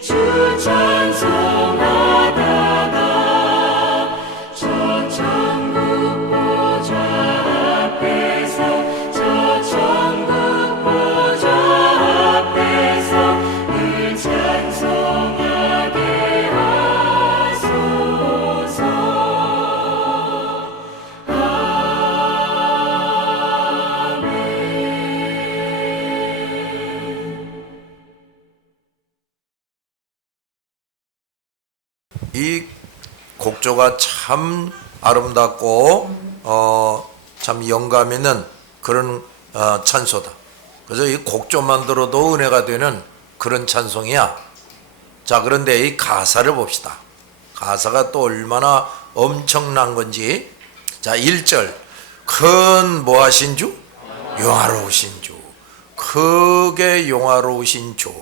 주 찬송하다가 저 천국 보좌 앞에서 저 천국 보좌 앞에서 늘 찬송하게 하소서. 이 곡조가 참 아름답고 참 영감 있는 그런 찬소다. 그래서 이 곡조만 들어도 은혜가 되는 그런 찬송이야. 자, 그런데 이 가사를 봅시다. 가사가 또 얼마나 엄청난 건지. 자, 1절 큰 뭐하신 주? 용화로우신 주. 크게 용화로우신 주.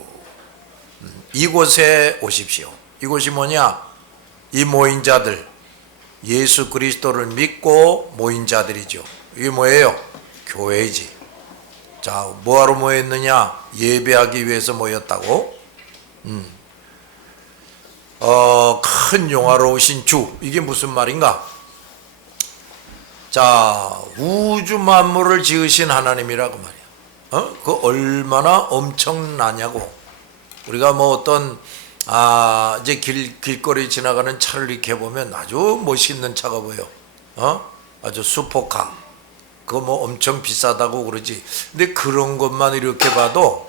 이곳에 오십시오. 이곳이 뭐냐? 이 모인 자들, 예수 그리스도를 믿고 모인 자들이죠. 이게 뭐예요? 교회이지. 자, 뭐하러 모였느냐? 예배하기 위해서 모였다고. 큰 용화로우신 주, 이게 무슨 말인가? 자, 우주 만물을 지으신 하나님이라고 말이야. 그 얼마나 엄청나냐고. 우리가 뭐 어떤 이제 길거리 지나가는 차를 이렇게 보면 아주 멋있는 차가 보여. 아주 슈퍼카. 그거 뭐 엄청 비싸다고 그러지. 근데 그런 것만 이렇게 봐도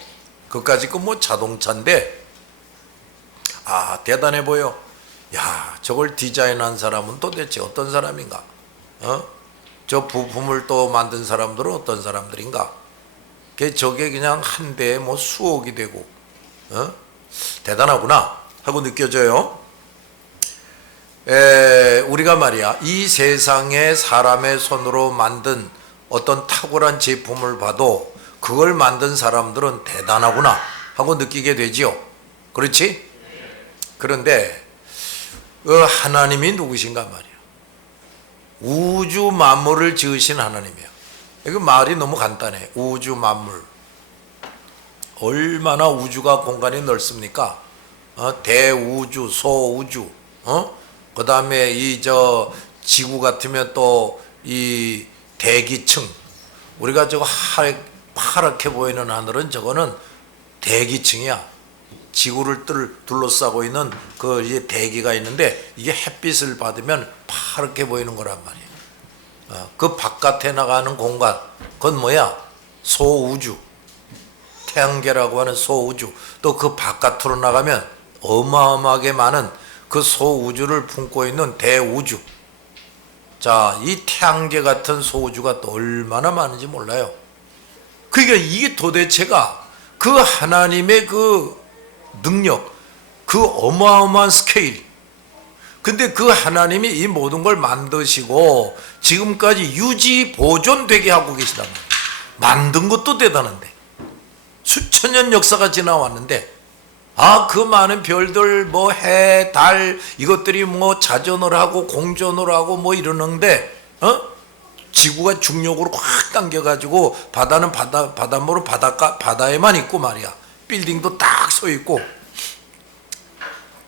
그까짓 거 뭐 자동차인데 대단해 보여. 야, 저걸 디자인한 사람은 도대체 어떤 사람인가? 저 부품을 또 만든 사람들은 어떤 사람들인가? 저게 그냥 한 대에 뭐 수억이 되고, 대단하구나 하고 느껴져요. 우리가 말이야, 이 세상에 사람의 손으로 만든 어떤 탁월한 제품을 봐도 그걸 만든 사람들은 대단하구나 하고 느끼게 되지요. 그렇지? 그런데 하나님이 누구신가 말이야. 우주 만물을 지으신 하나님이야. 이거 말이 너무 간단해. 우주 만물. 얼마나 우주가 공간이 넓습니까? 대우주, 소우주, 그 다음에 지구 같으면 또 이 대기층. 우리가 저거 파랗게 보이는 하늘은 저거는 대기층이야. 지구를 둘러싸고 있는 그 이제 대기가 있는데 이게 햇빛을 받으면 파랗게 보이는 거란 말이야. 그 바깥에 나가는 공간, 그건 뭐야? 소우주. 태양계라고 하는 소우주. 또 그 바깥으로 나가면 어마어마하게 많은 그 소우주를 품고 있는 대우주. 자, 이 태양계 같은 소우주가 또 얼마나 많은지 몰라요. 그러니까 이게 도대체가 그 하나님의 그 능력, 그 어마어마한 스케일. 근데 그 하나님이 이 모든 걸 만드시고 지금까지 유지 보존되게 하고 계시단 말이에요. 만든 것도 대단한데, 수천 년 역사가 지나왔는데, 그 많은 별들, 뭐 해, 달, 이것들이 뭐 자전을 하고 공전을 하고 뭐 이러는데, 지구가 중력으로 확 당겨가지고 바다는 바닷물은 바다에만 있고 말이야. 빌딩도 딱 서 있고.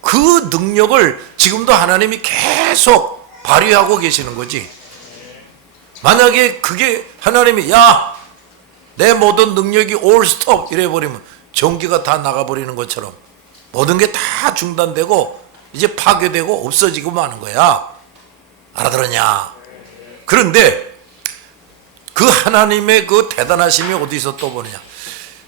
그 능력을 지금도 하나님이 계속 발휘하고 계시는 거지. 만약에 그게 하나님이 내 모든 능력이 올 스톱 이래버리면 전기가 다 나가버리는 것처럼 모든 게 다 중단되고 이제 파괴되고 없어지고 마는 거야. 알아들었냐? 그런데 그 하나님의 그 대단하심이 어디서 또 보느냐?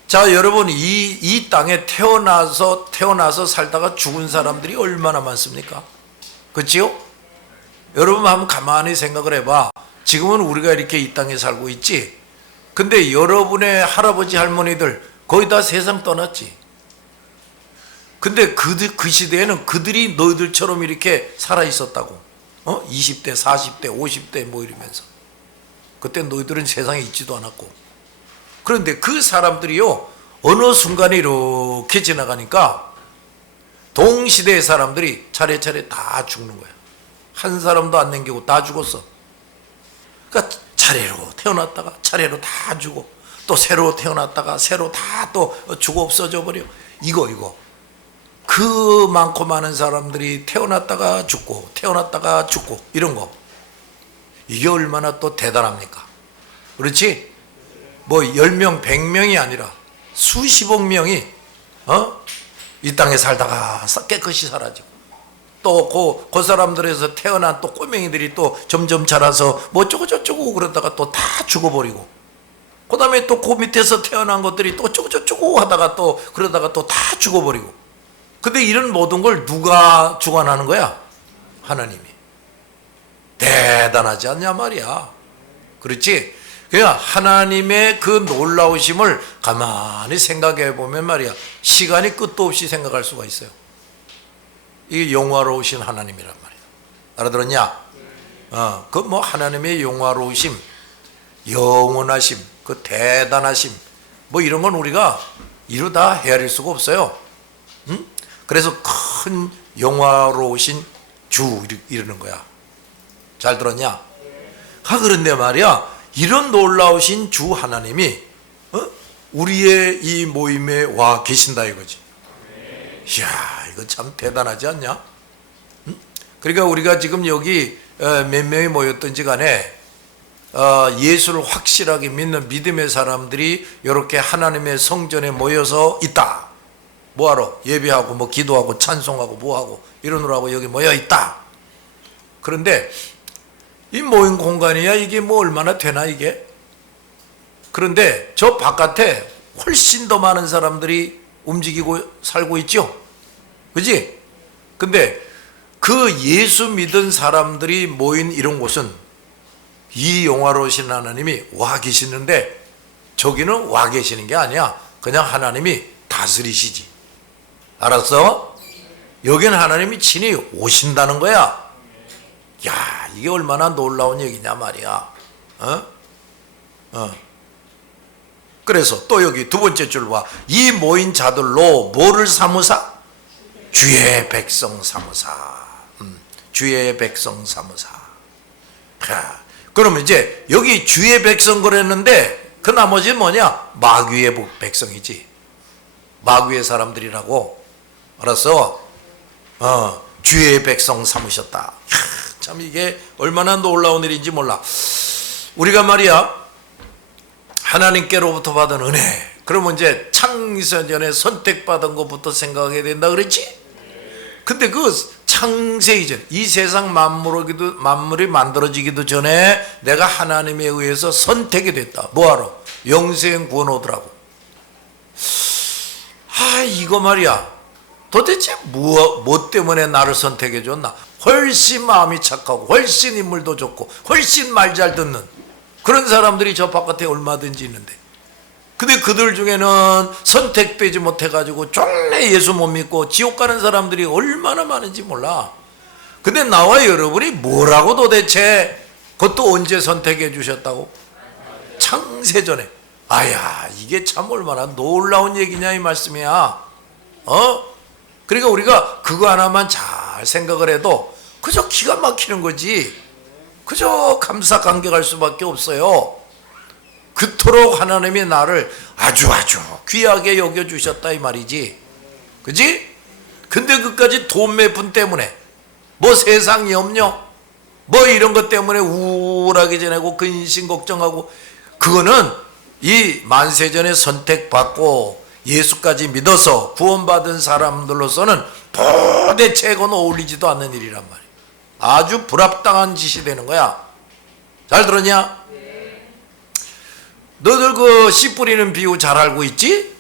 자, 여러분, 이 땅에 태어나서 살다가 죽은 사람들이 얼마나 많습니까? 그렇지요? 여러분 한번 가만히 생각을 해봐. 지금은 우리가 이렇게 이 땅에 살고 있지. 근데 여러분의 할아버지 할머니들 거의 다 세상 떠났지. 근데 그 시대에는 그들이 너희들처럼 이렇게 살아 있었다고. 20대, 40대, 50대 뭐 이러면서. 그때 너희들은 세상에 있지도 않았고. 그런데 그 사람들이요, 어느 순간에 이렇게 지나가니까 동시대의 사람들이 차례차례 다 죽는 거야. 한 사람도 안 남기고 다 죽었어. 그러니까 차례로 태어났다가 차례로 다 죽어. 또 새로 태어났다가 새로 다 또 죽어 없어져 버려. 이거 그 많고 많은 사람들이 태어났다가 죽고 태어났다가 죽고 이런 거, 이게 얼마나 또 대단합니까? 그렇지? 뭐 10명 100명이 아니라 수십억 명이 이 땅에 살다가 깨끗이 사라지고, 또 그 사람들에서 태어난 또 꼬맹이들이 또 점점 자라서 뭐 어쩌고 저쩌고 그러다가 또 다 죽어버리고, 그 다음에 또 그 밑에서 태어난 것들이 또 어쩌고 저쩌고 하다가 또 그러다가 또 다 죽어버리고. 근데 이런 모든 걸 누가 주관하는 거야? 하나님이. 대단하지 않냐 말이야. 그렇지? 그냥 하나님의 그 놀라우심을 가만히 생각해 보면 말이야, 시간이 끝도 없이 생각할 수가 있어요. 이게 영화로우신 하나님이란 말이야. 알아들었냐? 그 뭐 하나님의 영화로우심, 영원하심, 그 대단하심, 뭐 이런 건 우리가 이루다 헤아릴 수가 없어요. 응? 그래서 큰 영화로우신 주 이러는 거야. 잘 들었냐? 그런데 말이야, 이런 놀라우신 주 하나님이 우리의 이 모임에 와 계신다 이거지. 이야, 이거 참 대단하지 않냐? 응? 그러니까 우리가 지금 여기 몇 명이 모였든지 간에 예수를 확실하게 믿는 믿음의 사람들이 이렇게 하나님의 성전에 모여서 있다. 뭐하러? 예배하고 뭐 기도하고 찬송하고 뭐하고 이러느라고 여기 모여 있다. 그런데 이 모인 공간이야 이게 뭐 얼마나 되나 이게? 그런데 저 바깥에 훨씬 더 많은 사람들이 움직이고 살고 있죠? 그지? 근데 그 예수 믿은 사람들이 모인 이런 곳은 이 영화로우신 하나님이 와 계시는데, 저기는 와 계시는 게 아니야. 그냥 하나님이 다스리시지. 알았어? 여기는 하나님이 친히 오신다는 거야. 야, 이게 얼마나 놀라운 얘기냐 말이야. 그래서 또 여기 두 번째 줄 봐. 이 모인 자들로 뭐를 삼으사? 주의 백성 삼으사. 주의 백성 삼으사. 그러면 이제 여기 주의 백성 그랬는데 그 나머지는 뭐냐? 마귀의 백성이지. 마귀의 사람들이라고. 알았어? 주의 백성 삼으셨다. 참 이게 얼마나 놀라운 일인지 몰라. 우리가 말이야, 하나님께로부터 받은 은혜, 그러면 이제 창세전에 선택받은 것부터 생각해야 된다 그랬지? 근데 그 창세 이전, 이 세상 만물이 만들어지기도 전에 내가 하나님에 의해서 선택이 됐다. 뭐하러? 영생 구원 얻으라고. 이거 말이야, 도대체 뭐 때문에 나를 선택해 줬나? 훨씬 마음이 착하고 훨씬 인물도 좋고 훨씬 말 잘 듣는 그런 사람들이 저 바깥에 얼마든지 있는데, 근데 그들 중에는 선택되지 못해가지고 종래 예수 못 믿고 지옥 가는 사람들이 얼마나 많은지 몰라. 근데 나와 여러분이 뭐라고 도대체, 그것도 언제 선택해 주셨다고? 창세전에. 아야, 이게 참 얼마나 놀라운 얘기냐 이 말씀이야. 그러니까 우리가 그거 하나만 잘 생각을 해도 그저 기가 막히는 거지. 그저 감사 감격할 수밖에 없어요. 그토록 하나님이 나를 아주 귀하게 여겨주셨다 이 말이지. 그지? 근데 그까지 돈 몇 푼 때문에, 뭐 세상 염려, 뭐 이런 것 때문에 우울하게 지내고 근심 걱정하고, 그거는 이 만세전에 선택받고 예수까지 믿어서 구원받은 사람들로서는 도대체 그건 어울리지도 않는 일이란 말이야. 아주 불합당한 짓이 되는 거야. 잘 들었냐? 너들 그 씨 뿌리는 비유 잘 알고 있지?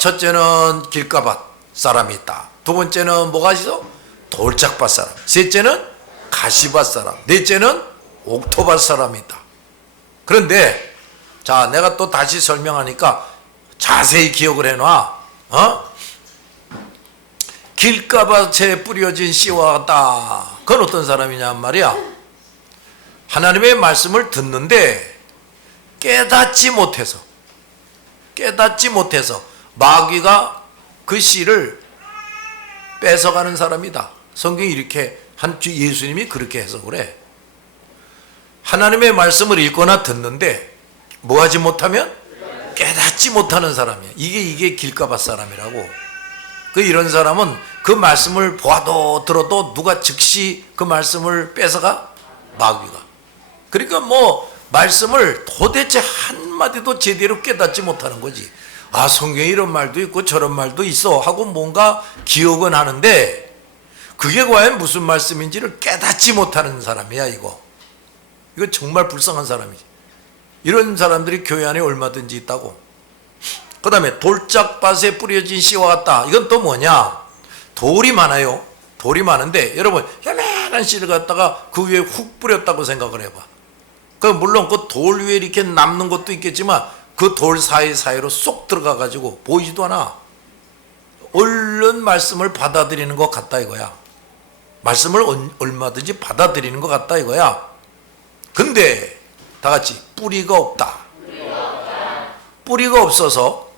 첫째는 길가밭 사람이 있다. 두 번째는 뭐가 있어? 돌짝밭 사람. 셋째는 가시밭 사람. 넷째는 옥토밭 사람이 있다. 그런데 자, 내가 또 다시 설명하니까 자세히 기억을 해놔. 길가밭에 뿌려진 씨와 같다. 그건 어떤 사람이냐 말이야. 하나님의 말씀을 듣는데 깨닫지 못해서 마귀가 그 씨를 뺏어가는 사람이다. 성경이 이렇게 예수님이 그렇게 해석을 해. 하나님의 말씀을 읽거나 듣는데 뭐 하지 못하면 깨닫지 못하는 사람이야. 이게 길가밭 사람이라고. 그 이런 사람은 그 말씀을 보아도 들어도 누가 즉시 그 말씀을 뺏어가? 마귀가. 그러니까 뭐 말씀을 도대체 한마디도 제대로 깨닫지 못하는 거지. 아, 성경에 이런 말도 있고 저런 말도 있어 하고 뭔가 기억은 하는데 그게 과연 무슨 말씀인지를 깨닫지 못하는 사람이야. 이거 정말 불쌍한 사람이지. 이런 사람들이 교회 안에 얼마든지 있다고. 그 다음에 돌짝밭에 뿌려진 씨와 같다. 이건 또 뭐냐? 돌이 많아요. 돌이 많은데 여러분 요만한 씨를 갖다가 그 위에 훅 뿌렸다고 생각을 해봐. 그 물론 그 돌 위에 이렇게 남는 것도 있겠지만 그 돌 사이사이로 쏙 들어가 가지고 보이지도 않아. 얼른 말씀을 받아들이는 것 같다 이거야. 말씀을 얼마든지 받아들이는 것 같다 이거야. 근데 다 같이 뿌리가 없다. 뿌리가 없어서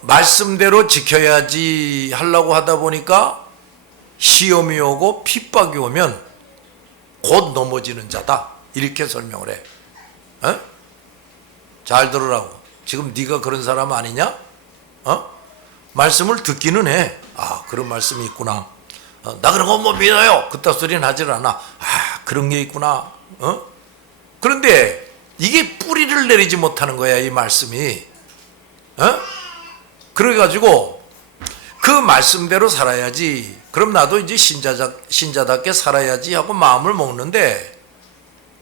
말씀대로 지켜야지 하려고 하다 보니까 시험이 오고 핍박이 오면 곧 넘어지는 자다. 이렇게 설명을 해. 어? 잘 들으라고. 지금 네가 그런 사람 아니냐? 말씀을 듣기는 해. 아, 그런 말씀이 있구나. 나 그런 거 못 믿어요. 그딴 소리는 하질 않아. 아, 그런 게 있구나. 그런데 이게 뿌리를 내리지 못하는 거야, 이 말씀이. 그래가지고 그 말씀대로 살아야지. 그럼 나도 이제 신자답게 살아야지 하고 마음을 먹는데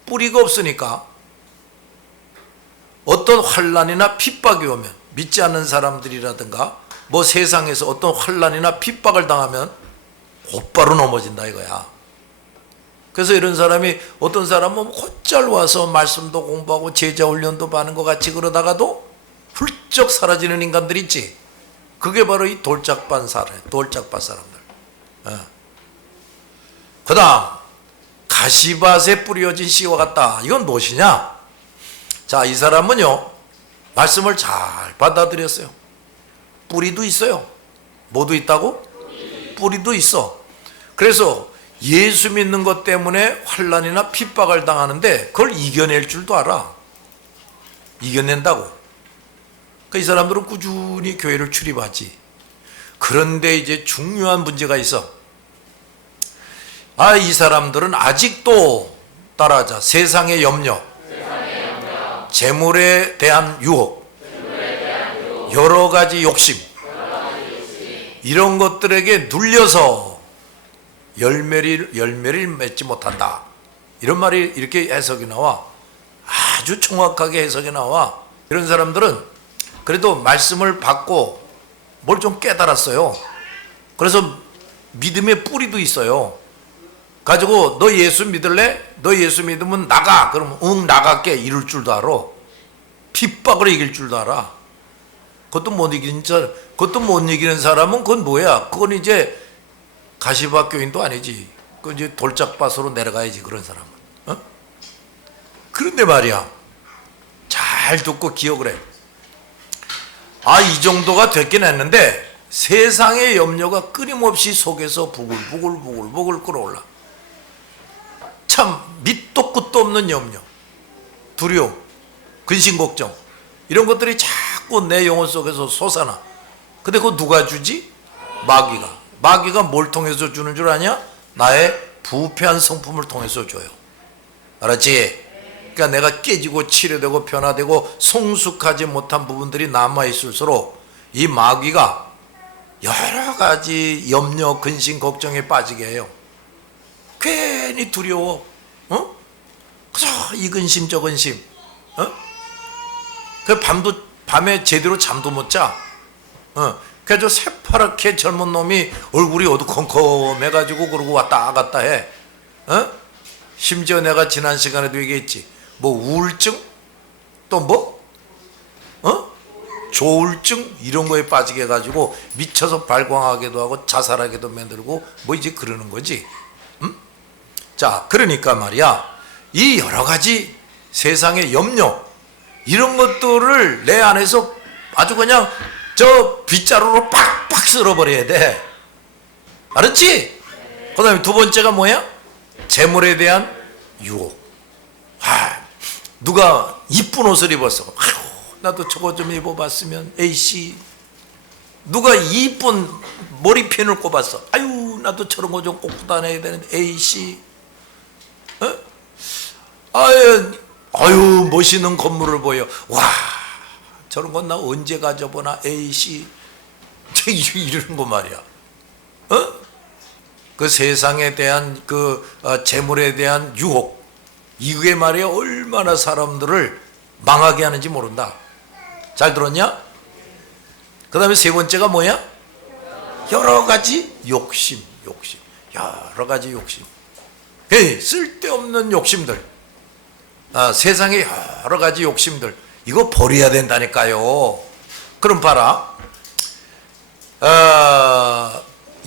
뿌리가 없으니까 어떤 환난이나 핍박이 오면 믿지 않는 사람들이라든가 뭐 세상에서 어떤 환난이나 핍박을 당하면 곧바로 넘어진다 이거야. 그래서 이런 사람이 어떤 사람은 곧잘 와서 말씀도 공부하고 제자 훈련도 받는 것 같이 그러다가도 훌쩍 사라지는 인간들 있지. 그게 바로 이 돌짝밭 사람들. 그 다음 가시밭에 뿌려진 씨와 같다. 이건 무엇이냐? 자, 이 사람은요 말씀을 잘 받아들였어요. 뿌리도 있어요. 뭐도 있다고? 뿌리도 있어. 그래서 예수 믿는 것 때문에 환난이나 핍박을 당하는데 그걸 이겨낼 줄도 알아. 이겨낸다고. 그러니까 이 사람들은 꾸준히 교회를 출입하지. 그런데 이제 중요한 문제가 있어. 아, 이 사람들은 아직도 따라하자. 세상의 염려, 재물에 대한 유혹, 여러 가지 욕심, 이런 것들에게 눌려서 열매를 맺지 못한다. 이런 말이 이렇게 해석이 나와. 아주 정확하게 해석이 나와. 이런 사람들은 그래도 말씀을 받고 뭘 좀 깨달았어요. 그래서 믿음의 뿌리도 있어요. 가지고 너 예수 믿을래? 너 예수 믿으면 나가. 그러면 응 나갈게. 이럴 줄도 알아. 핍박을 이길 줄도 알아. 그것도 못 이기는 사람은 그건 뭐야? 그건 이제 가시밭 교인도 아니지. 그 이제 돌짝밭으로 내려가야지 그런 사람은. 그런데 말이야. 잘 듣고 기억을 해. 아, 이 정도가 됐긴 했는데 세상의 염려가 끊임없이 속에서 부글부글 끓어올라. 참 밑도 끝도 없는 염려, 두려움, 근심 걱정 이런 것들이 자꾸 내 영혼 속에서 솟아나. 근데 그거 누가 주지? 마귀가 뭘 통해서 주는 줄 아냐? 나의 부패한 성품을 통해서 줘요. 알았지? 그러니까 내가 깨지고 치료되고 변화되고 성숙하지 못한 부분들이 남아있을수록 이 마귀가 여러 가지 염려, 근심, 걱정에 빠지게 해요. 괜히 두려워. 그저 이 근심 저 근심. 그 밤에 제대로 잠도 못 자. 그래서 새파랗게 젊은 놈이 얼굴이 어두컴컴해가지고 그러고 왔다 갔다 해. 심지어 내가 지난 시간에도 얘기했지. 뭐 우울증? 또 뭐? 조울증? 이런 거에 빠지게 해가지고 미쳐서 발광하게도 하고 자살하게도 만들고 뭐 이제 그러는 거지. 자, 그러니까 말이야. 이 여러 가지 세상의 염려 이런 것들을 내 안에서 아주 그냥 저 빗자루로 팍팍 쓸어버려야 돼. 알았지? 그 다음에 두 번째가 뭐야? 재물에 대한 유혹. 누가 이쁜 옷을 입었어. 아유, 나도 저거 좀 입어봤으면 A씨. 누가 이쁜 머리핀을 꼽았어. 아유, 나도 저런 거 좀 꽂고 다녀야 되는데 A씨. 어? 아유, 멋있는 건물을 보여. 와, 저런 건 나 언제 가져보나 A씨. 이러는 거 말이야. 어? 그 세상에 대한 재물에 대한 유혹, 이게 말이야 얼마나 사람들을 망하게 하는지 모른다. 잘 들었냐? 그 다음에 세 번째가 뭐야? 여러 가지 욕심. 여러 가지 욕심. 쓸데없는 욕심들. 세상에 여러 가지 욕심들. 이거 버려야 된다니까요. 그럼 봐라.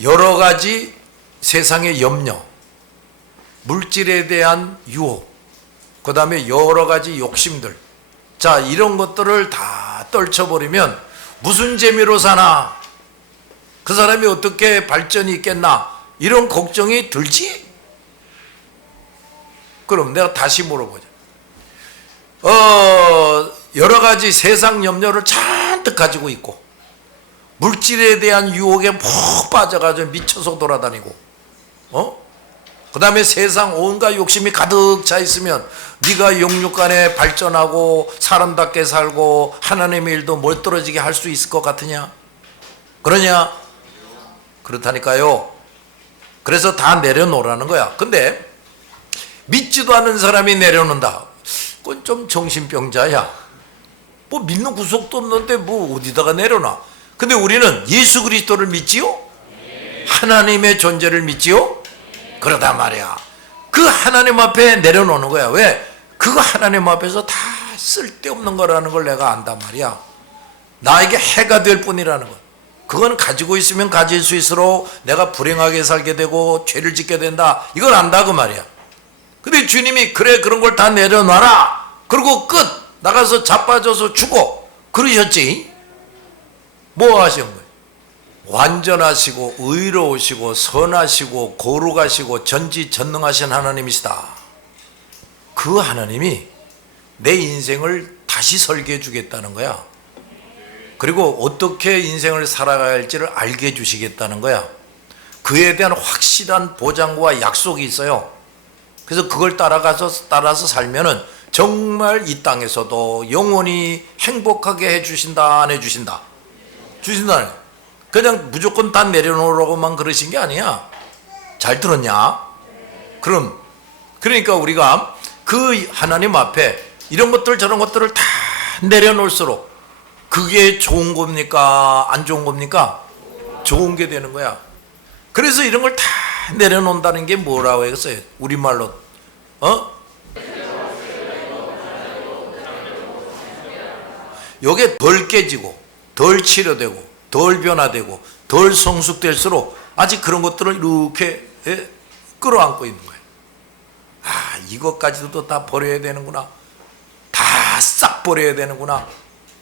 여러 가지 세상의 염려, 물질에 대한 유혹, 그 다음에 여러 가지 욕심들. 자, 이런 것들을 다 떨쳐버리면 무슨 재미로 사나? 그 사람이 어떻게 발전이 있겠나? 이런 걱정이 들지? 그럼 내가 다시 물어보자. 여러 가지 세상 염려를 잔뜩 가지고 있고, 물질에 대한 유혹에 푹 빠져가지고 미쳐서 돌아다니고, 그 다음에 세상 온갖 욕심이 가득 차 있으면 네가 영육간에 발전하고 사람답게 살고 하나님의 일도 멀떨어지게 할 수 있을 것 같으냐? 그러냐? 그렇다니까요. 그래서 다 내려놓으라는 거야. 근데 믿지도 않는 사람이 내려놓는다. 그건 좀 정신병자야. 뭐 믿는 구석도 없는데 뭐 어디다가 내려놔. 근데 우리는 예수 그리스도를 믿지요? 하나님의 존재를 믿지요? 그러단 말이야. 그 하나님 앞에 내려놓는 거야. 왜? 그거 하나님 앞에서 다 쓸데없는 거라는 걸 내가 안단 말이야. 나에게 해가 될 뿐이라는 거. 그건 가지고 있으면 가질 수 있을수록 내가 불행하게 살게 되고 죄를 짓게 된다. 이걸 안다 그 말이야. 근데 주님이 그래 그런 걸 다 내려놔라. 그리고 끝. 나가서 자빠져서 죽어. 그러셨지. 뭐 하신 거예요? 완전하시고 의로우시고 선하시고 거룩하시고 전지전능하신 하나님이시다. 그 하나님이 내 인생을 다시 설계해 주겠다는 거야. 그리고 어떻게 인생을 살아가야 할지를 알게 해 주시겠다는 거야. 그에 대한 확실한 보장과 약속이 있어요. 그래서 그걸 따라서 살면은 정말 이 땅에서도 영원히 행복하게 해 주신다, 안 해 주신다? 주신다는 거야. 그냥 무조건 다 내려놓으라고만 그러신 게 아니야. 잘 들었냐? 그러니까 우리가 그 하나님 앞에 이런 것들 저런 것들을 다 내려놓을수록 그게 좋은 겁니까? 안 좋은 겁니까? 좋은 게 되는 거야. 그래서 이런 걸 다 내려놓는다는 게 뭐라고 했어요? 우리말로 요게 덜 깨지고 덜 치료되고 덜 변화되고 덜 성숙될수록 아직 그런 것들을 이렇게 끌어안고 있는 거예요. 이것까지도 다 버려야 되는구나. 다 싹 버려야 되는구나.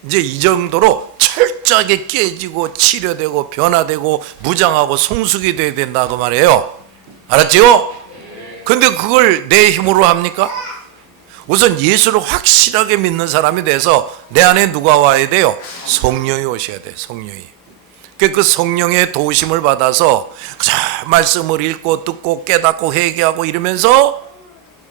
이제 이 정도로 철저하게 깨지고 치료되고 변화되고 무장하고 성숙이 돼야 된다 그 말이에요. 알았지요? 근데 그걸 내 힘으로 합니까? 우선 예수를 확실하게 믿는 사람이 돼서 내 안에 누가 와야 돼요? 성령이 오셔야 돼요. 성령이. 그 성령의 도우심을 받아서 말씀을 읽고 듣고 깨닫고 회개하고 이러면서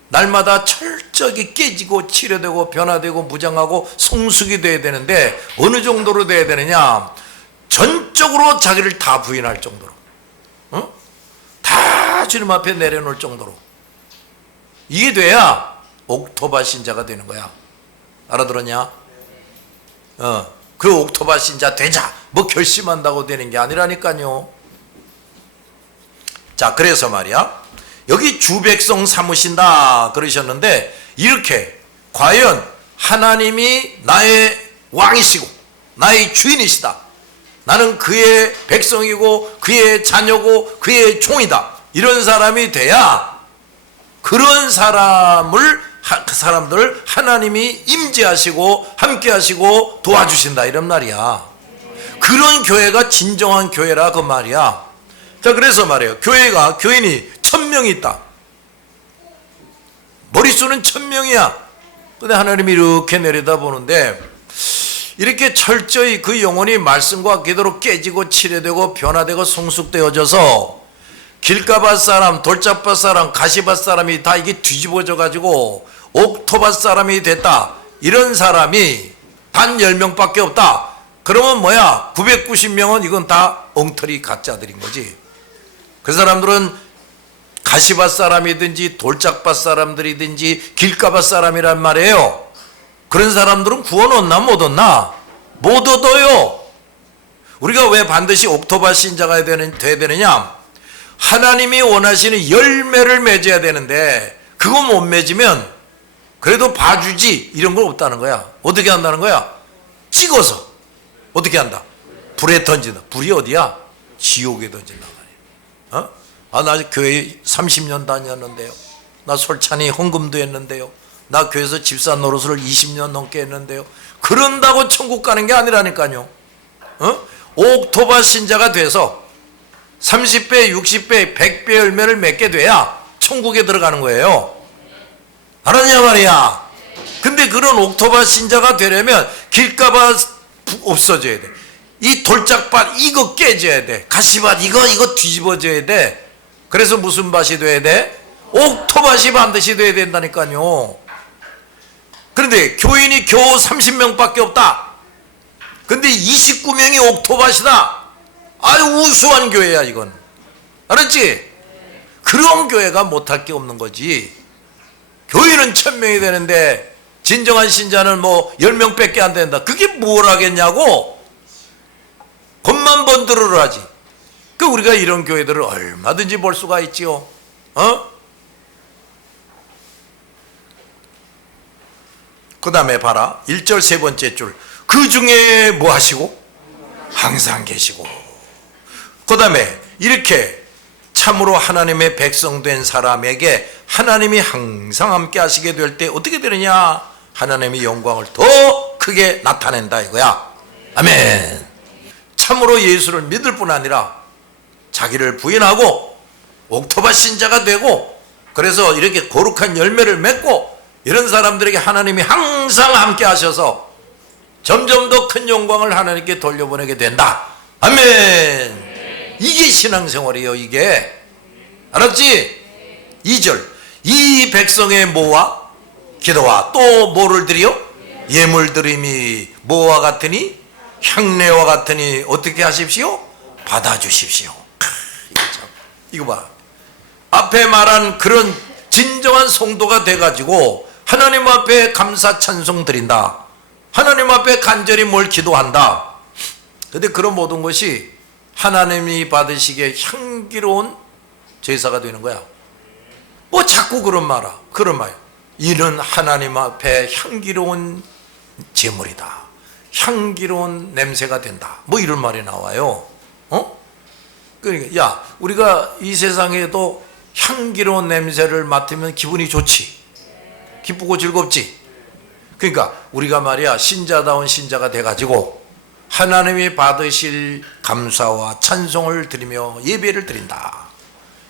날마다 철저하게 깨지고 치료되고 변화되고 무장하고 성숙이 돼야 되는데 어느 정도로 돼야 되느냐? 전적으로 자기를 다 부인할 정도로, 다 주님 앞에 내려놓을 정도로. 이게 돼야 옥토바 신자가 되는 거야. 알아들었냐? 그 옥토바 신자 되자 뭐 결심한다고 되는 게 아니라니까요. 자, 그래서 말이야, 여기 주 백성 삼으신다 그러셨는데, 이렇게 과연 하나님이 나의 왕이시고 나의 주인이시다, 나는 그의 백성이고 그의 자녀고 그의 종이다, 이런 사람이 돼야 그런 그 사람들을 하나님이 임재하시고 함께하시고 도와주신다, 이런 말이야. 그런 교회가 진정한 교회라 그 말이야. 자, 그래서 말이에요. 교인이 1000명이 있다. 머릿수는 1000명이야. 근데 하나님이 이렇게 내려다보는데 이렇게 철저히 그 영혼이 말씀과 기도로 깨지고 치료되고 변화되고 성숙되어져서 길가밭 사람, 돌짝밭 사람, 가시밭 사람이 다 이게 뒤집어져 가지고 옥토밭 사람이 됐다. 이런 사람이 단 10명밖에 없다. 그러면 뭐야? 990명은 이건 다 엉터리 가짜들인 거지. 그 사람들은 가시밭 사람이든지 돌짝밭 사람들이든지 길가밭 사람이란 말이에요. 그런 사람들은 구원 얻나 못 얻나? 못 얻어요. 우리가 왜 반드시 옥토밭 신자가 돼야 되느냐? 하나님이 원하시는 열매를 맺어야 되는데 그거 못 맺으면 그래도 봐주지 이런 거 없다는 거야. 어떻게 한다는 거야? 찍어서 어떻게 한다? 불에 던진다. 불이 어디야? 지옥에 던진다 말이야. 나 교회 30년 다녔는데요. 나 솔찬히 헌금도 했는데요. 나 교회에서 집사 노릇을 20년 넘게 했는데요. 그런다고 천국 가는 게 아니라니까요. 옥토밭 신자가 돼서 30배, 60배, 100배 열매를 맺게 돼야 천국에 들어가는 거예요. 알았냐 말이야. 근데 그런 옥토밭 신자가 되려면 길가밭 없어져야 돼. 이 돌짝밭 이거 깨져야 돼. 가시밭 이거 뒤집어져야 돼. 그래서 무슨 밭이 돼야 돼? 옥토밭이 반드시 돼야 된다니까요. 그런데 교인이 겨우 30명밖에 없다. 근데 29명이 옥토밭이다. 아주 우수한 교회야 이건. 알았지? 그런 교회가 못할 게 없는 거지. 교인은 1000명이 되는데 진정한 신자는 뭐 10명밖에 안 된다. 그게 뭘 하겠냐고. 겉만 번들어를 하지. 그 우리가 이런 교회들을 얼마든지 볼 수가 있지요. 그 다음에 봐라. 1절 세 번째 줄. 그 중에 뭐 하시고? 항상 계시고. 그 다음에 이렇게 참으로 하나님의 백성된 사람에게 하나님이 항상 함께 하시게 될 때 어떻게 되느냐? 하나님의 영광을 더 크게 나타낸다 이거야. 아멘. 참으로 예수를 믿을 뿐 아니라 자기를 부인하고 옥토밭 신자가 되고 그래서 이렇게 거룩한 열매를 맺고 이런 사람들에게 하나님이 항상 함께 하셔서 점점 더 큰 영광을 하나님께 돌려보내게 된다. 아멘. 이게 신앙생활이에요. 이게. 알았지? 2절. 이 백성의 뭐와? 기도와 또 뭐를 드려? 예물 드림이 뭐와 같으니? 향내와 같으니 어떻게 하십시오? 받아주십시오. 이거 봐. 앞에 말한 그런 진정한 성도가 돼가지고 하나님 앞에 감사 찬송 드린다. 하나님 앞에 간절히 뭘 기도한다. 근데 그런 모든 것이 하나님이 받으시기에 향기로운 제사가 되는 거야. 뭐 자꾸 그런 말. 이는 하나님 앞에 향기로운 제물이다. 향기로운 냄새가 된다. 뭐 이런 말이 나와요. 그러니까 야, 우리가 이 세상에도 향기로운 냄새를 맡으면 기분이 좋지. 기쁘고 즐겁지. 그러니까 우리가 말이야 신자다운 신자가 돼가지고 하나님이 받으실 감사와 찬송을 드리며 예배를 드린다.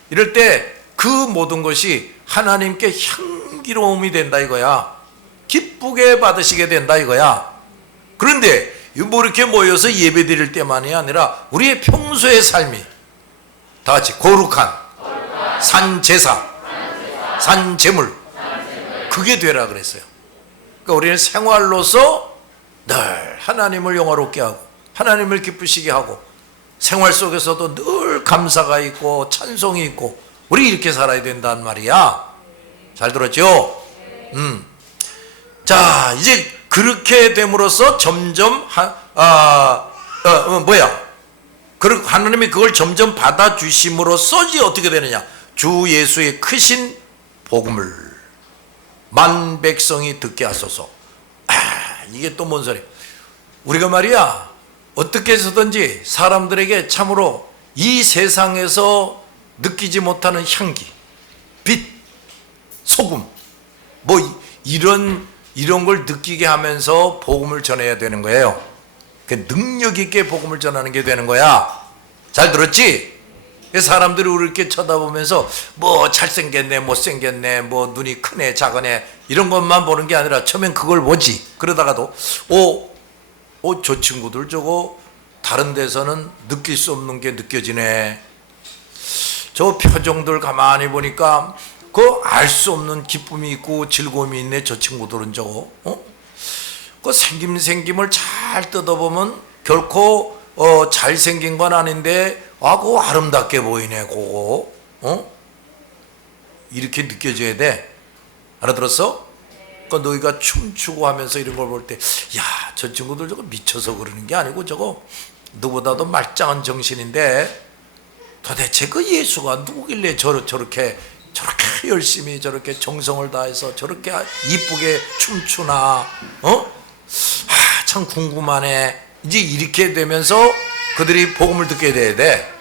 이럴 때 그 모든 것이 하나님께 향기로움이 된다 이거야. 기쁘게 받으시게 된다 이거야. 그런데 뭐 이렇게 모여서 예배 드릴 때만이 아니라 우리의 평소의 삶이 다 같이 거룩한 산제사, 산제물 그게 되라 그랬어요. 그러니까 우리는 생활로서 늘 하나님을 영화롭게 하고 하나님을 기쁘시게 하고 생활 속에서도 늘 감사가 있고 찬송이 있고 우리 이렇게 살아야 된단 말이야. 잘 들었죠? 자, 이제 그렇게 됨으로써 점점 하나님이 그걸 점점 받아주심으로써 이제 어떻게 되느냐? 주 예수의 크신 복음을 만 백성이 듣게 하소서. 이게 또 뭔 소리? 우리가 말이야 어떻게 해서든지 사람들에게 참으로 이 세상에서 느끼지 못하는 향기, 빛, 소금 뭐 이런 걸 느끼게 하면서 복음을 전해야 되는 거예요. 그 능력 있게 복음을 전하는 게 되는 거야. 잘 들었지? 사람들이 우리 이렇게 쳐다보면서 뭐 잘생겼네 못생겼네 뭐 눈이 크네 작으네 이런 것만 보는 게 아니라 처음엔 그걸 보지. 그러다가도 저 친구들 저거 다른 데서는 느낄 수 없는 게 느껴지네. 저 표정들 가만히 보니까 그 알 수 없는 기쁨이 있고 즐거움이 있네. 저 친구들은 저거 그 생김을 잘 뜯어보면 결코 잘생긴 건 아닌데 그거 아름답게 보이네. 그거 이렇게 느껴져야 돼. 알아들었어? 그 너희가 춤추고 하면서 이런 걸 볼 때 야, 저 친구들 저거 미쳐서 그러는 게 아니고 저거 누구보다도 말짱한 정신인데 도대체 그 예수가 누구길래 저렇게 열심히 저렇게 정성을 다해서 저렇게 이쁘게 춤추나 참 궁금하네. 이제 이렇게 되면서 그들이 복음을 듣게 돼야 돼.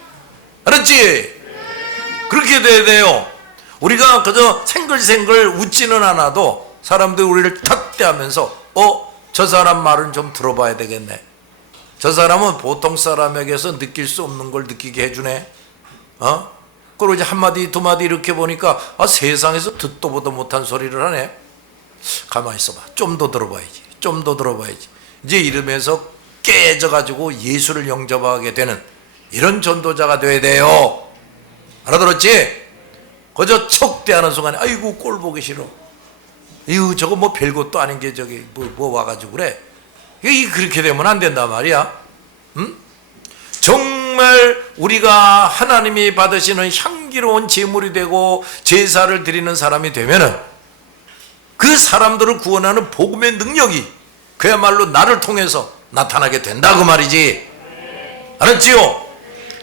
알았지? 그렇게 돼야 돼요. 우리가 그저 생글생글 웃지는 않아도 사람들이 우리를 탓대하면서 저 사람 말은 좀 들어봐야 되겠네. 저 사람은 보통 사람에게서 느낄 수 없는 걸 느끼게 해주네. 그리고 이제 한마디 두마디 이렇게 보니까 세상에서 듣도 보도 못한 소리를 하네. 가만히 있어봐. 좀 더 들어봐야지. 좀 더 들어봐야지. 이제 이러면서 깨져가지고 예수를 영접하게 되는 이런 전도자가 돼야 돼요. 알아들었지? 그저 척대하는 순간에 아이고 꼴 보기 싫어. 이거 저거 뭐 별것도 아닌 게 저기 뭐 와가지고 그래. 그렇게 되면 안 된단 말이야. 응? 정말 우리가 하나님이 받으시는 향기로운 제물이 되고 제사를 드리는 사람이 되면은 그 사람들을 구원하는 복음의 능력이 그야말로 나를 통해서 나타나게 된다 그 말이지. 알았지요?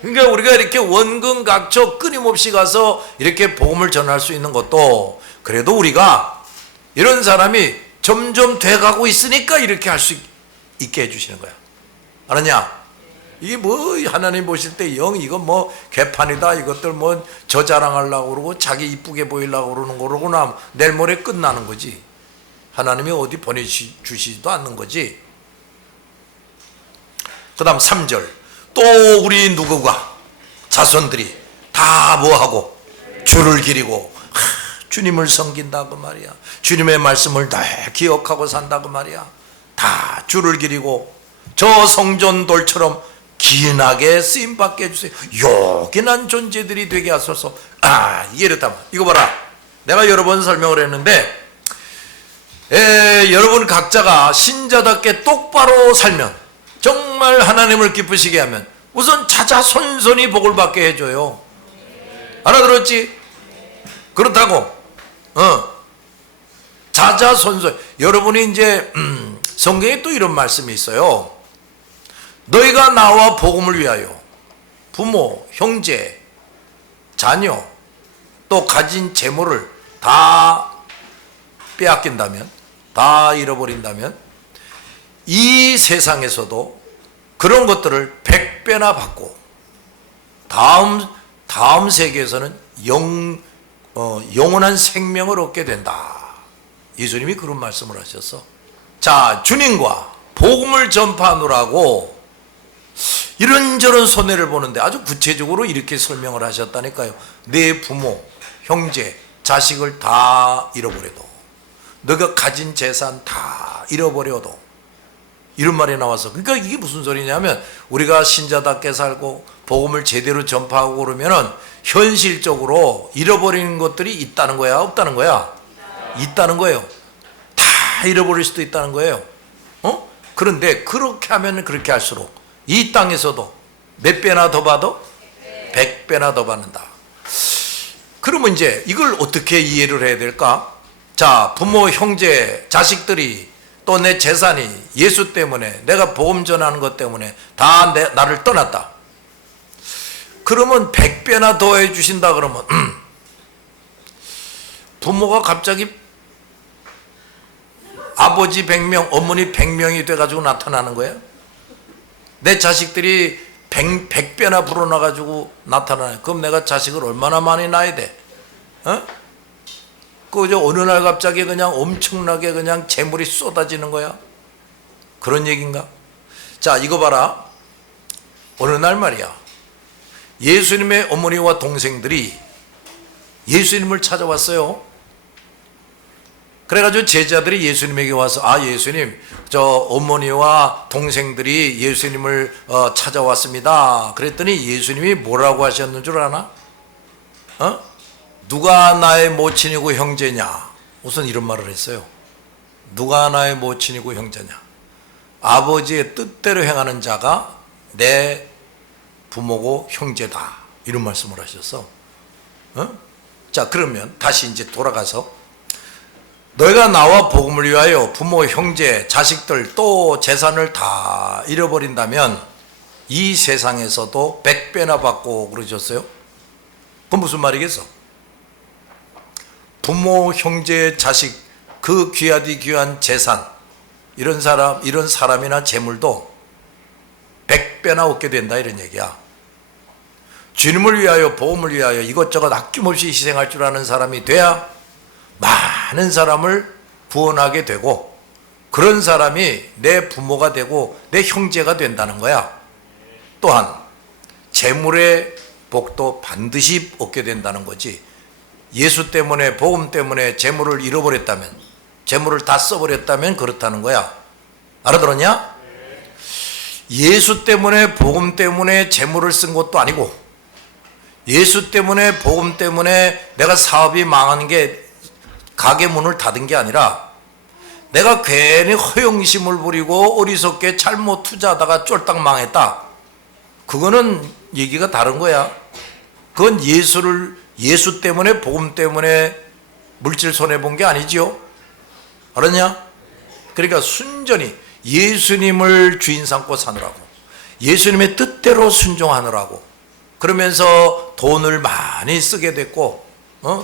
그러니까 우리가 이렇게 원근각처 끊임없이 가서 이렇게 복음을 전할 수 있는 것도 그래도 우리가 이런 사람이 점점 돼가고 있으니까 이렇게 할 수 있게 해주시는 거야. 알았냐? 이게 뭐 하나님 보실 때 영 이거 뭐 개판이다 이것들 뭐 저 자랑하려고 그러고 자기 이쁘게 보이려고 그러는 거로구나 내일 모레 끝나는 거지. 하나님이 어디 보내주시지도 않는 거지. 그 다음 3절 또 우리 누구가 자손들이 다 뭐하고 주를 기리고 주님을 섬긴다 그 말이야. 주님의 말씀을 다 기억하고 산다 그 말이야. 다 주를 기리고 저 성전돌처럼 기인하게 쓰임받게 해주세요. 요긴한 존재들이 되게 하소서. 이렇다면 이거 봐라. 내가 여러 번 설명을 했는데 여러분 각자가 신자답게 똑바로 살면 정말 하나님을 기쁘시게 하면 우선 자자손손이 복을 받게 해줘요. 알아들었지? 그렇다고 자자손손. 여러분이 이제 성경에 또 이런 말씀이 있어요. 너희가 나와 복음을 위하여 부모, 형제, 자녀 또 가진 재물을 다 빼앗긴다면, 다 잃어버린다면 이 세상에서도 그런 것들을 100배나 받고 다음 세계에서는 영원한 생명을 얻게 된다. 예수님이 그런 말씀을 하셨어. 자, 주님과 복음을 전파하느라고 이런저런 손해를 보는데 아주 구체적으로 이렇게 설명을 하셨다니까요. 내 부모, 형제, 자식을 다 잃어버려도, 너가 가진 재산 다 잃어버려도, 이런 말이 나와서, 그러니까 이게 무슨 소리냐면 우리가 신자답게 살고 복음을 제대로 전파하고 그러면은 현실적으로 잃어버리는 것들이 있다는 거야, 없다는 거야? 있다는 거예요. 다 잃어버릴 수도 있다는 거예요. 그런데 그렇게 하면 그렇게 할수록 이 땅에서도 몇 배나 더 받아? 100배나 더 받는다. 그러면 이제 이걸 어떻게 이해를 해야 될까? 자, 부모, 형제, 자식들이 또 내 재산이 예수 때문에, 내가 복음 전하는 것 때문에 다 나를 떠났다. 그러면 100배나 더 해주신다 그러면 부모가 갑자기 아버지 100명, 어머니 100명이 돼가지고 나타나는 거야? 내 자식들이 100배나 불어나가지고 나타나네. 그럼 내가 자식을 얼마나 많이 낳아야 돼? 그저 어느 날 갑자기 그냥 엄청나게 그냥 재물이 쏟아지는 거야? 그런 얘기인가? 자, 이거 봐라. 어느 날 말이야. 예수님의 어머니와 동생들이 예수님을 찾아왔어요. 그래가지고 제자들이 예수님에게 와서 예수님, 저 어머니와 동생들이 예수님을 찾아왔습니다. 그랬더니 예수님이 뭐라고 하셨는 줄 아나? 누가 나의 모친이고 형제냐? 우선 이런 말을 했어요. 누가 나의 모친이고 형제냐? 아버지의 뜻대로 행하는 자가 내 부모고 형제다. 이런 말씀을 하셨어. 자, 그러면 다시 이제 돌아가서 너희가 나와 복음을 위하여 부모, 형제, 자식들 또 재산을 다 잃어버린다면 이 세상에서도 100배나 받고 그러셨어요. 그건 무슨 말이겠어? 부모, 형제, 자식, 그 귀하디 귀한 재산, 이런 사람이나 재물도 100배나 얻게 된다, 이런 얘기야. 주님을 위하여, 복음을 위하여 이것저것 아낌없이 희생할 줄 아는 사람이 돼야 많은 사람을 구원하게 되고, 그런 사람이 내 부모가 되고 내 형제가 된다는 거야. 또한 재물의 복도 반드시 얻게 된다는 거지. 예수 때문에, 복음 때문에 재물을 잃어버렸다면, 재물을 다 써버렸다면 그렇다는 거야. 알아들었냐? 예수 때문에, 복음 때문에 재물을 쓴 것도 아니고, 예수 때문에, 복음 때문에 내가 사업이 망하는 게, 가게 문을 닫은 게 아니라 내가 괜히 허영심을 부리고 어리석게 잘못 투자하다가 쫄딱 망했다. 그거는 얘기가 다른 거야. 그건 예수 때문에, 복음 때문에 물질 손해본 게 아니지요. 알았냐? 그러니까 순전히 예수님을 주인 삼고 사느라고, 예수님의 뜻대로 순종하느라고, 그러면서 돈을 많이 쓰게 됐고,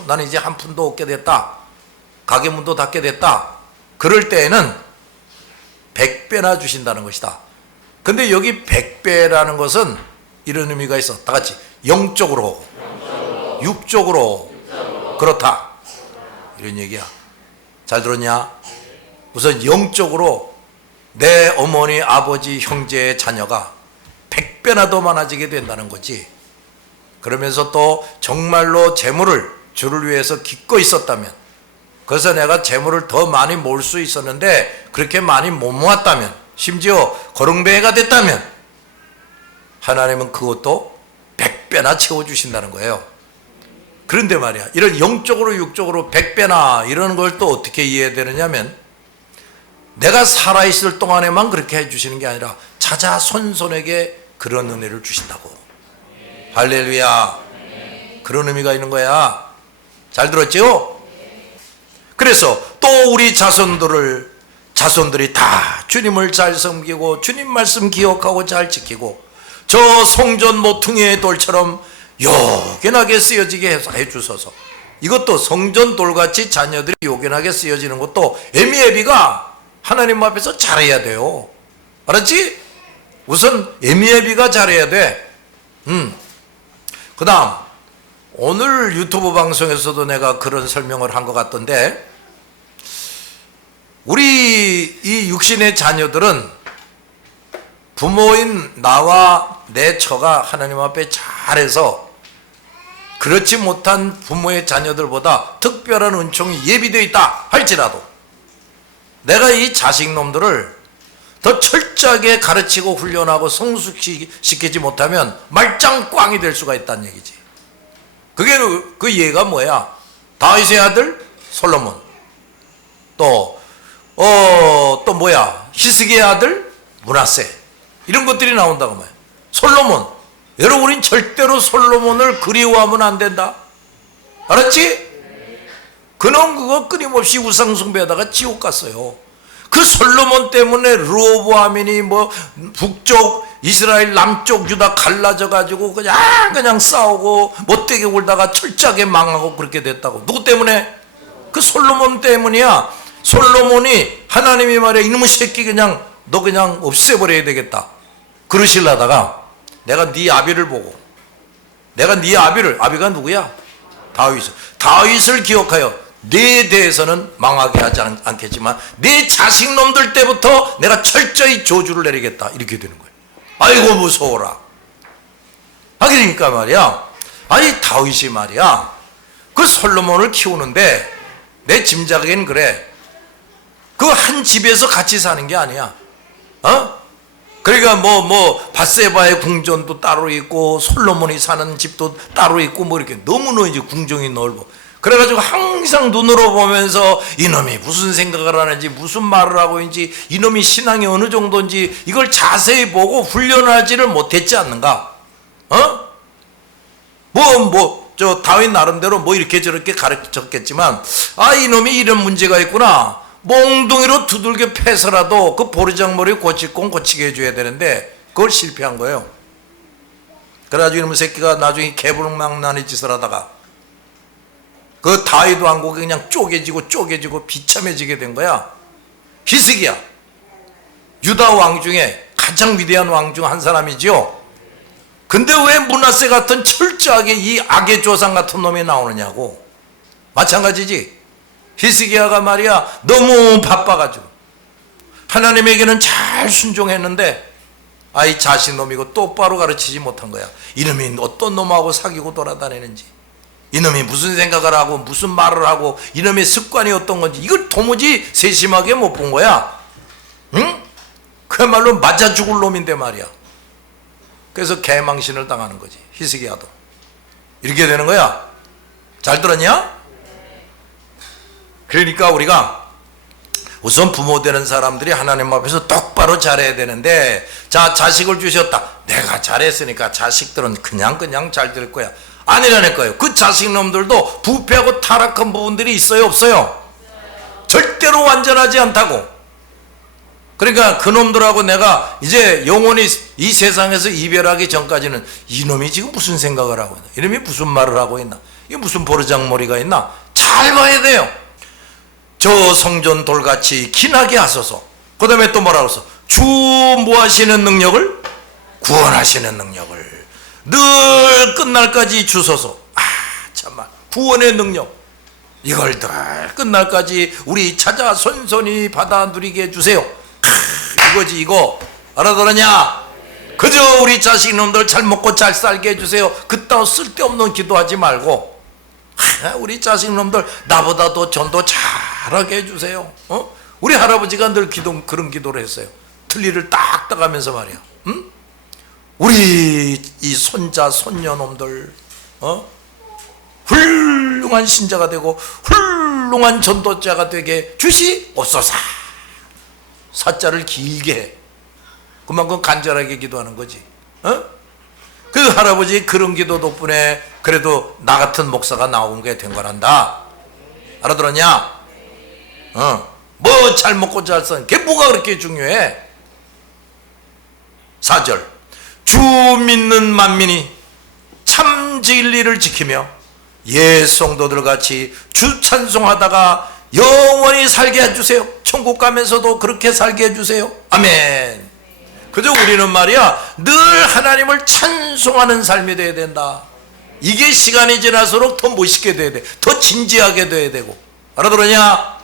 나는 이제 한 푼도 얻게 됐다, 가게문도 닫게 됐다, 그럴 때에는 100배나 주신다는 것이다. 근데 여기 100배라는 것은 이런 의미가 있어. 다 같이 영적으로, 육적으로 그렇다, 이런 얘기야. 잘 들었냐? 우선 영적으로 내 어머니, 아버지, 형제의 자녀가 100배나 더 많아지게 된다는 거지. 그러면서 또 정말로 재물을 주를 위해서 기꺼이 썼다면, 그래서 내가 재물을 더 많이 모을 수 있었는데 그렇게 많이 못 모았다면, 심지어 거렁뱅이가 됐다면, 하나님은 그것도 100배나 채워주신다는 거예요. 그런데 말이야, 이런 영적으로 육적으로 100배나 이런 걸 또 어떻게 이해되느냐면, 내가 살아있을 동안에만 그렇게 해주시는 게 아니라 자자손손에게 그런 은혜를 주신다고. 할렐루야. 그런 의미가 있는 거야. 잘 들었죠? 그래서 또 우리 자손들이 다 주님을 잘 섬기고 주님 말씀 기억하고 잘 지키고 저 성전 모퉁이의 돌처럼 요긴하게 쓰여지게 해주소서. 이것도 성전 돌같이 자녀들이 요긴하게 쓰여지는 것도 에미에비가 하나님 앞에서 잘해야 돼요. 알았지? 우선 에미에비가 잘해야 돼. 그 다음, 오늘 유튜브 방송에서도 내가 그런 설명을 한 것 같던데, 우리 이 육신의 자녀들은 부모인 나와 내 처가 하나님 앞에 잘해서 그렇지 못한 부모의 자녀들보다 특별한 은총이 예비되어 있다 할지라도, 내가 이 자식놈들을 더 철저하게 가르치고 훈련하고 성숙시키지 못하면 말짱 꽝이 될 수가 있다는 얘기지. 그게 그 예가 뭐야? 다윗의 아들 솔로몬, 또 뭐야? 히스기의 아들 므낫세, 이런 것들이 나온다고 말이야. 솔로몬, 여러분, 우린 절대로 솔로몬을 그리워하면 안 된다. 알았지? 그놈 그거 끊임없이 우상숭배하다가 지옥 갔어요. 그 솔로몬 때문에 르호보암이니 뭐 북쪽 이스라엘, 남쪽 유다 갈라져 가지고 그냥 싸우고 못되게 굴다가 철저하게 망하고 그렇게 됐다고. 누구 때문에? 그 솔로몬 때문이야. 솔로몬이 하나님이 말해, 이놈의 새끼 너 그냥 없애버려야 되겠다 그러실라다가, 내가 네 아비를 보고, 내가 네 아비가 누구야? 다윗을 기억하여 네 대해서는 망하게 하지 않겠지만 네 자식놈들 때부터 내가 철저히 저주를 내리겠다, 이렇게 되는 거예요. 아이고 무서워라. 그러니까 말이야, 아니 다윗이 말이야 그 솔로몬을 키우는데 내 짐작에는 그래, 그 한 집에서 같이 사는 게 아니야. 그러니까 바세바의 궁전도 따로 있고 솔로몬이 사는 집도 따로 있고 뭐 이렇게 너무너무 이제 궁정이 넓어. 그래가지고 항상 눈으로 보면서 이놈이 무슨 생각을 하는지, 무슨 말을 하고 있는지, 이놈이 신앙이 어느 정도인지 이걸 자세히 보고 훈련하지를 못했지 않는가? 저 다윗 나름대로 뭐 이렇게 저렇게 가르쳤겠지만, 아 이놈이 이런 문제가 있구나, 몽둥이로 두들겨 패서라도 그 보리장머리 고칠 건 고치게 해줘야 되는데 그걸 실패한 거예요. 그래가지고 이놈의 새끼가 나중에 개불망나니 짓을 하다가 그 다윗 왕국이 그냥 쪼개지고 비참해지게 된 거야. 히스기야, 유다 왕 중에 가장 위대한 왕 중 한 사람이지요. 근데 왜 므낫세 같은 철저하게 이 악의 조상 같은 놈이 나오느냐고. 마찬가지지. 히스기야가 말이야 너무 바빠가지고 하나님에게는 잘 순종했는데 아이 자식놈이고 똑바로 가르치지 못한 거야. 이놈이 어떤 놈하고 사귀고 돌아다니는지, 이놈이 무슨 생각을 하고 무슨 말을 하고 이놈의 습관이 어떤 건지 이걸 도무지 세심하게 못 본 거야. 응? 그야말로 맞아 죽을 놈인데 말이야. 그래서 개망신을 당하는 거지. 히스기야도 이렇게 되는 거야. 잘 들었냐? 그러니까 우리가 우선 부모 되는 사람들이 하나님 앞에서 똑바로 잘해야 되는데, 자 자식을 주셨다, 내가 잘했으니까 자식들은 그냥 잘 될 거야. 아니라는 거예요. 그 자식놈들도 부패하고 타락한 부분들이 있어요, 없어요? 절대로 완전하지 않다고. 그러니까 그놈들하고 내가 이제 영원히 이 세상에서 이별하기 전까지는 이놈이 지금 무슨 생각을 하고 있나, 이놈이 무슨 말을 하고 있나, 이게 무슨 버르장머리가 있나 잘 봐야 돼요. 저 성전 돌같이 기나게 하소서. 그 다음에 또 뭐라고 했어? 주 뭐 하시는 능력을? 구원하시는 능력을 늘 끝날까지 주소서. 참말 구원의 능력 이걸 늘 끝날까지 우리 찾아 손손히 받아 누리게 해주세요. 이거지 이거. 알아들었냐? 그저 우리 자식놈들 잘 먹고 잘 살게 해주세요. 그따위 쓸데없는 기도하지 말고 우리 자식놈들 나보다 더 전도 잘하게 해주세요. 우리 할아버지가 늘 그런 기도를 했어요. 틀니를 딱딱 하면서 말이야. 우리 이 손자 손녀놈들 훌륭한 신자가 되고 훌륭한 전도자가 되게 주시옵소서. 사자를 길게 해. 그만큼 간절하게 기도하는 거지. 그 할아버지 그런 기도 덕분에 그래도 나 같은 목사가 나오게 된 거란다. 알아들었냐? 뭐 잘 먹고 잘 사는 게 뭐가 그렇게 중요해? 4절 주 믿는 만민이 참 진리를 지키며 옛 성도들 같이 주 찬송하다가 영원히 살게 해주세요. 천국 가면서도 그렇게 살게 해주세요. 아멘. 그저 우리는 말이야 늘 하나님을 찬송하는 삶이 돼야 된다. 이게 시간이 지날수록 더 멋있게 돼야 돼. 더 진지하게 돼야 되고. 알아들었냐?